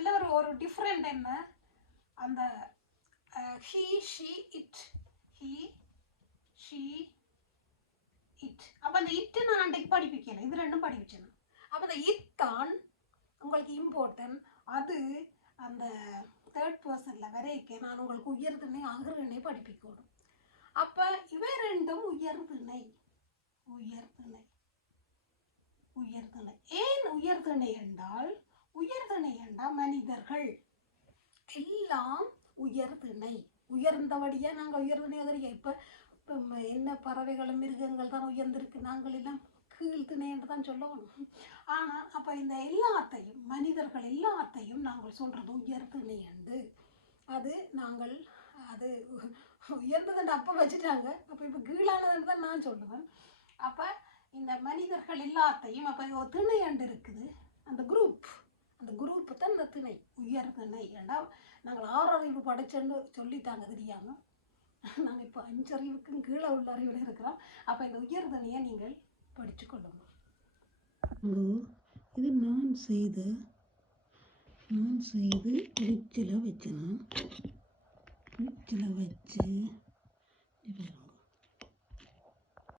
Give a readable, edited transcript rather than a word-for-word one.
நல்ல ஒரு டிஃப்ரெண்ட் என்ன அந்த he she it he she it அப்போ அந்த இட்டு நான் அன்றைக்கு படிப்பிக்கல, இது ரெண்டும் படிப்பிச்சேன். அப்போ அந்த இட் தான் உங்களுக்கு இம்பார்ட்டன்ட். அது அந்த தேர்ட் பர்சனில் வரைக்க நான் உங்களுக்கு உயர்திணை அகர்திணை படிப்பிக்கணும். அப்போ இவை ரெண்டும் உயர்திணை. உயர்திணை உயர்திணை ஏன் உயர்திணை என்றால் மனிதர்கள் எல்லாம் உயர்திணை. உயர்ந்தபடியாக நாங்கள் உயர்திணை உதறிய இப்போ என்ன பறவைகளும் மிருகங்கள் தான் உயர்ந்திருக்கு, நாங்கள் எல்லாம் கீழ்த்திணை என்று தான் சொல்லணும். ஆனால் அப்போ இந்த எல்லாத்தையும் மனிதர்கள் எல்லாத்தையும் நாங்கள் சொல்கிறது உயர்திணை என்று. அது நாங்கள் அது உயர்ந்ததுன்னு அப்போ வச்சுட்டாங்க. அப்போ இப்போ கீழானதுன்னு தான் நான் சொல்லுவேன். அப்போ இந்த மனிதர்கள் எல்லாத்தையும் அப்போ திணை என்று இருக்குது. அந்த குரூப் தான் இந்த திணை உயர்திணை. ஏன்னா நாங்கள் 6 அறிவு படிச்சேன்னு சொல்லிட்டாங்க தெரியாமல். நாங்கள் இப்போ 5 அறிவுக்கும் கீழே உள்ள அறிவில் இருக்கிறோம். அப்போ இந்த உயர்திணையை நீங்கள் படித்து கொள்ளுங்க. இது நான் செய்து ஃப்ரிட்ஜில் வச்சு